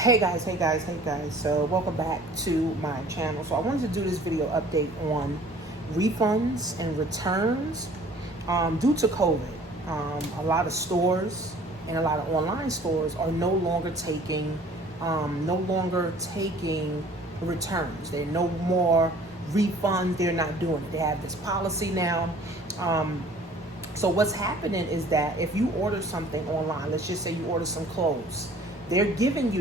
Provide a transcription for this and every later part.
Hey guys. So welcome back to my channel. So I wanted to do this video update on refunds and returns. Due to COVID, a lot of stores and a lot of online stores are no longer taking returns. They're no more refunds. They're not doing it. They have this policy now. So what's happening is that if you order something online, let's just say you order some clothes, they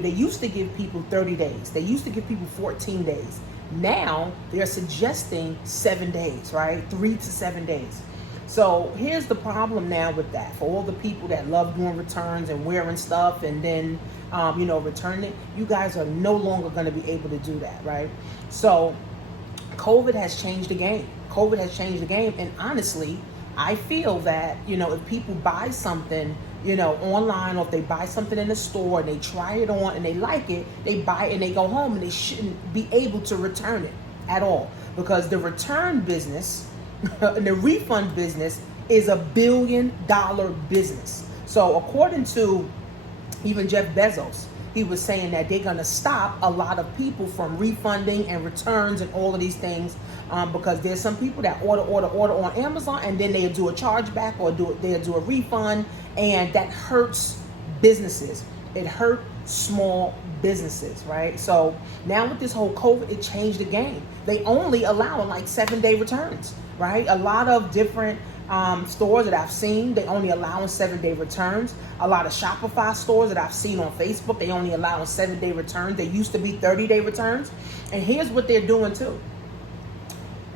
used to give people 30 days. They used to give people 14 days. Now they're suggesting 7 days, right? 3 to 7 days. So here's the problem now with that. For all the people that love doing returns and wearing stuff and then, returning it, you guys are no longer going to be able to do that, right? So COVID has changed the game. And honestly, I feel that, if people buy something, online, or if they buy something in the store and they try it on and they like it, they buy it and they go home, and they shouldn't be able to return it at all, because the return business and the refund business is $1 billion business. So according to even Jeff Bezos, he was saying that they're going to stop a lot of people from refunding and returns and all of these things, because there's some people that order on Amazon, and then they'll do a chargeback or they'll do a refund, and that hurts businesses. It hurt small businesses, right? So now with this whole COVID, it changed the game. They only allow like 7-day returns, right? A lot of different stores that I've seen, they only allow 7-day returns. A lot of Shopify stores that I've seen on Facebook, they only allow 7-day returns. They used to be 30-day returns. And here's what they're doing too.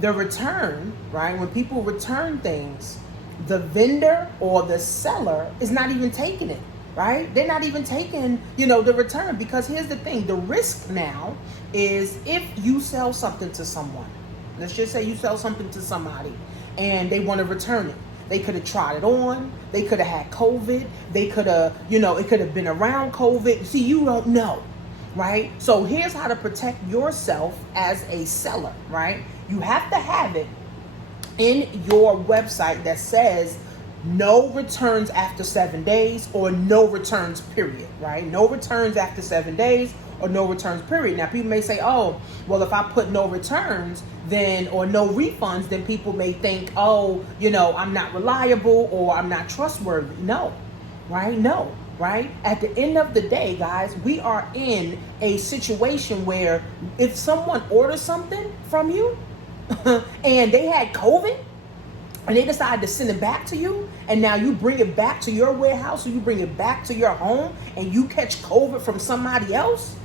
The return, right? When people return things, the vendor or the seller is not even taking it, right? They're not even taking, the return, because here's the thing. The risk now is if you sell something to someone, let's just say you sell something to somebody and they want to return it. They could have tried it on. They could have had COVID. They could have, it could have been around COVID. See, you don't know, right? So here's how to protect yourself as a seller, right? You have to have it in your website that says no returns after 7 days, or no returns period, right? No returns after 7 days, or no returns period. Now people may say, oh, well, if I put no returns then, or no refunds, then people may think, oh, I'm not reliable or I'm not trustworthy. No, right? No, right? At the end of the day, guys, we are in a situation where if someone orders something from you and they had COVID, and they decide to send it back to you, and now you bring it back to your warehouse, or you bring it back to your home, and you catch COVID from somebody else,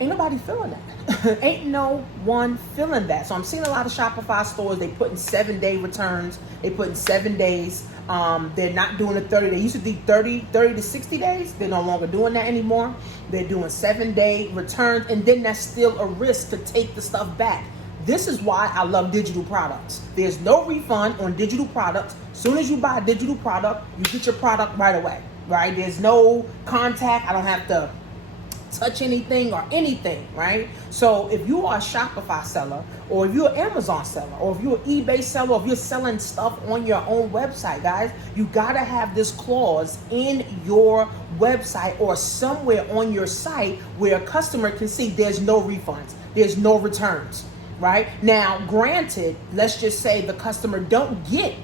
ain't nobody feeling that. Ain't no one feeling that. So I'm seeing a lot of Shopify stores, they put in 7-day returns. They put in 7 days. They're not doing the 30. They used to do 30 to 60 days. They're no longer doing that anymore. They're doing 7-day returns, and then that's still a risk to take the stuff back. This is why I love digital products. There's no refund on digital products. As soon as you buy a digital product, you get your product right away, right? There's no contact. I don't have to touch anything or anything, right? So if you are a Shopify seller, or if you're an Amazon seller, or if you're an eBay seller, or if you're selling stuff on your own website, guys, you gotta have this clause in your website or somewhere on your site where a customer can see there's no refunds, there's no returns. Right? Now, granted, let's just say the customer don't get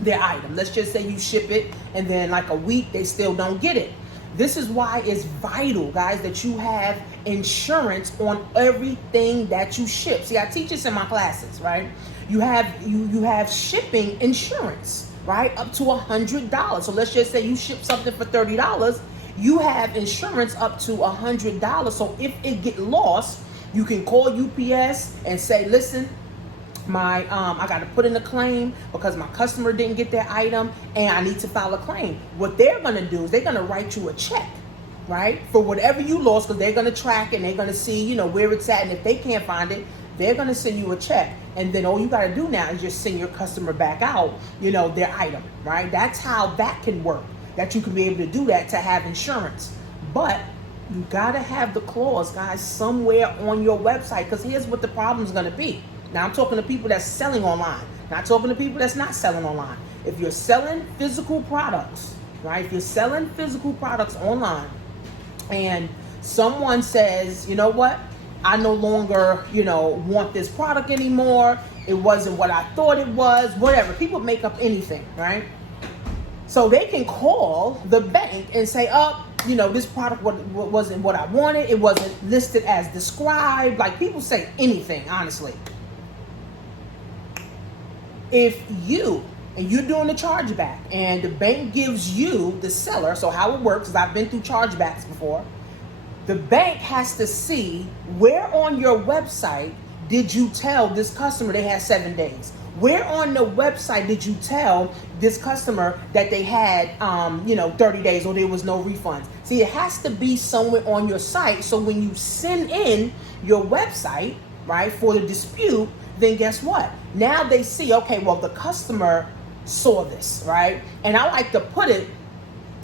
their item. Let's just say you ship it and then like a week, they still don't get it. This is why it's vital, guys, that you have insurance on everything that you ship. See, I teach this in my classes, right? You have shipping insurance, right? Up to $100. So let's just say you ship something for $30. You have insurance up to $100. So if it get lost, you can call UPS and say, listen, I got to put in a claim because my customer didn't get their item and I need to file a claim. What they're going to do is they're going to write you a check, right? For whatever you lost, because they're going to track it and they're going to see, where it's at. And if they can't find it, they're going to send you a check. And then all you got to do now is just send your customer back out, their item, right? That's how that can work, that you can be able to do that to have insurance. But you gotta have the clause, guys, somewhere on your website, because here's what the problem is gonna be. Now I'm talking to people that's selling online, not talking to people that's not selling online. If you're selling physical products, right? If you're selling physical products online, and someone says, you know what, I no longer, want this product anymore. It wasn't what I thought it was, whatever. People make up anything, right? So they can call the bank and say, this product wasn't what I wanted. It wasn't listed as described. Like, people say anything, honestly. If you're doing the chargeback and the bank gives you, the seller, so how it works is, I've been through chargebacks before. The bank has to see where on your website did you tell this customer they had 7 days. Where on the website did you tell this customer that they had, 30 days or there was no refunds? See, it has to be somewhere on your site. So when you send in your website, right, for the dispute, then guess what? Now they see, okay, well, the customer saw this, right? And I like to put it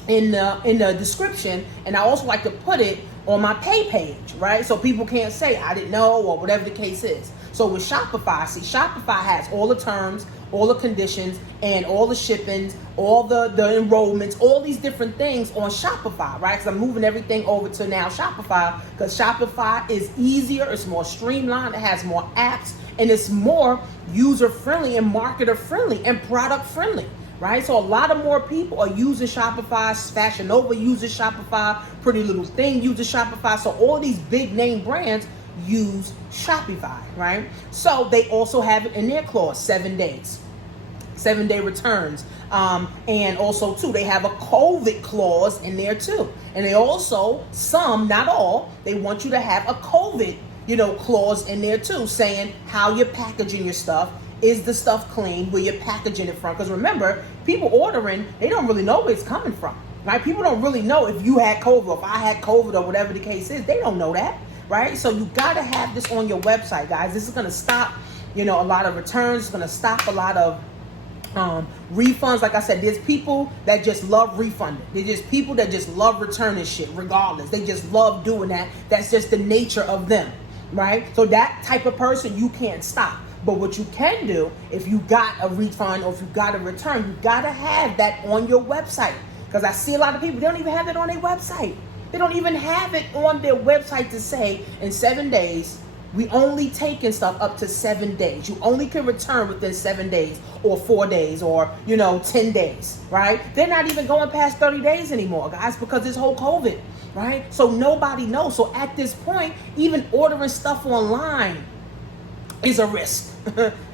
in the description, and I also like to put it on my pay page, right? So people can't say I didn't know or whatever the case is. So with Shopify, see, Shopify has all the terms, all the conditions, and all the shippings, all the enrollments, all these different things on Shopify, right? Because I'm moving everything over to now Shopify, because Shopify is easier, it's more streamlined, it has more apps, and it's more user-friendly and marketer-friendly and product-friendly. Right? So a lot of more people are using Shopify. Fashion Nova uses Shopify. Pretty Little Thing uses Shopify. So all these big name brands use Shopify, right? So they also have it in their clause, 7 days. 7-day returns. And also too, they have a COVID clause in there too. And they also, some, not all, they want you to have a COVID, clause in there too, saying how you're packaging your stuff. Is the stuff clean? Where you're packaging it from? Because remember, people ordering, they don't really know where it's coming from, right? People don't really know if you had COVID or if I had COVID or whatever the case is. They don't know that, right? So you got to have this on your website, guys. This is going to stop, a lot of returns. It's going to stop a lot of refunds. Like I said, there's people that just love refunding. There's just people that just love returning shit regardless. They just love doing that. That's just the nature of them, right? So that type of person, you can't stop. But what you can do, if you got a refund or if you got a return, you got to have that on your website. Because I see a lot of people, they don't even have it on their website. They don't even have it on their website to say, in 7 days, we only taking stuff up to 7 days. You only can return within 7 days or 4 days or, 10 days, right? They're not even going past 30 days anymore, guys, because this whole COVID, right? So nobody knows. So at this point, even ordering stuff online is a risk.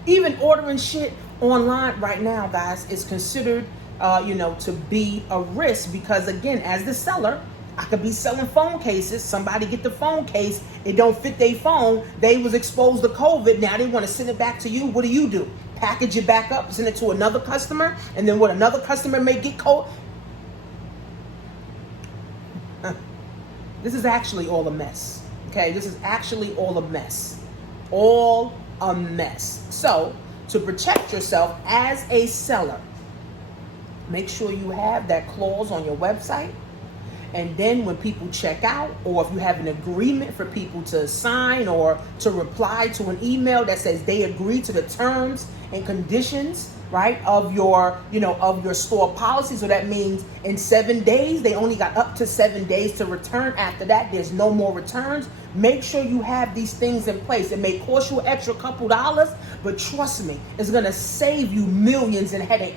Even ordering shit online right now, guys, is considered, to be a risk, because again, as the seller, I could be selling phone cases. Somebody get the phone case, it don't fit their phone. They was exposed to COVID. Now they want to send it back to you. What do? Package it back up, send it to another customer, and then what? Another customer may get COVID. This is actually all a mess. Okay, this is actually all a mess. All a mess. So to protect yourself as a seller, make sure you have that clause on your website. And then when people check out, or if you have an agreement for people to sign or to reply to an email that says they agree to the terms and conditions, right, of your, of your store policy. So that means in 7 days, they only got up to 7 days to return. After that, there's no more returns. Make sure you have these things in place. It may cost you an extra couple dollars, but trust me, it's going to save you millions in headache.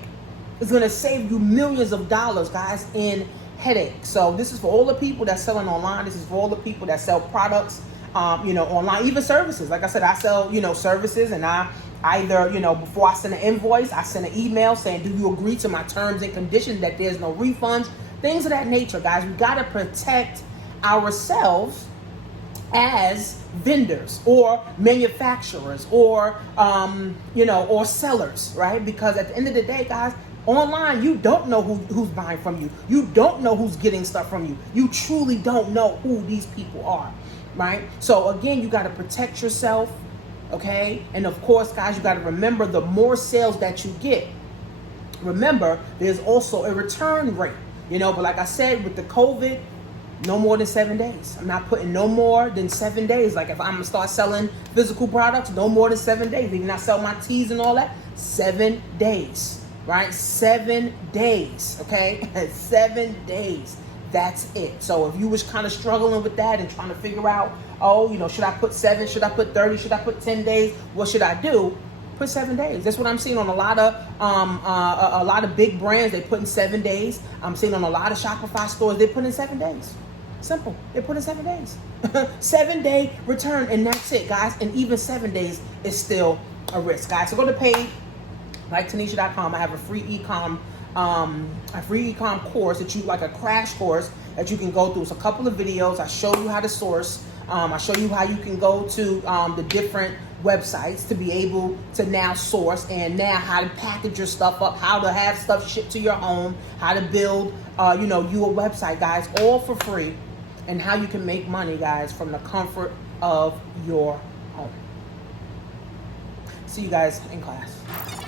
It's going to save you millions of dollars, guys, in headache. So this is for all the people that's selling online. This is for all the people that sell products, online, even services. Like I said, I sell, services, and I either, before I send an invoice, I send an email saying, do you agree to my terms and conditions that there's no refunds? Things of that nature, guys. We got to protect ourselves as vendors or manufacturers or, or sellers, right? Because at the end of the day, guys, online, you don't know who's buying from you. You don't know who's getting stuff from you. You truly don't know who these people are, right? So again, you got to protect yourself, okay? And of course, guys, you got to remember, the more sales that you get, remember, there's also a return rate, but like I said, with the COVID, no more than 7 days. I'm not putting no more than 7 days. Like if I'm gonna start selling physical products, no more than 7 days. Even I sell my teas and all that, 7 days. Right? 7 days, okay? 7 days. That's it. So if you was kind of struggling with that and trying to figure out, oh, you know, should I put 7? Should I put 30? Should I put 10 days? What should I do? Put 7 days. That's what I'm seeing on a lot of big brands. They put in 7 days. I'm seeing on a lot of Shopify stores, they put in 7 days. Simple. They put in 7 days. 7-day return, and that's it, guys. And even 7 days is still a risk, guys. So go to paid like Tanisha.com. I have a free e-com course that you, like a crash course that you can go through. It's a couple of videos. I show you how to source. I show you how you can go to the different websites to be able to now source, and now how to package your stuff up, how to have stuff shipped to your home, how to build you a website, guys, all for free, and how you can make money, guys, from the comfort of your home. See you guys in class.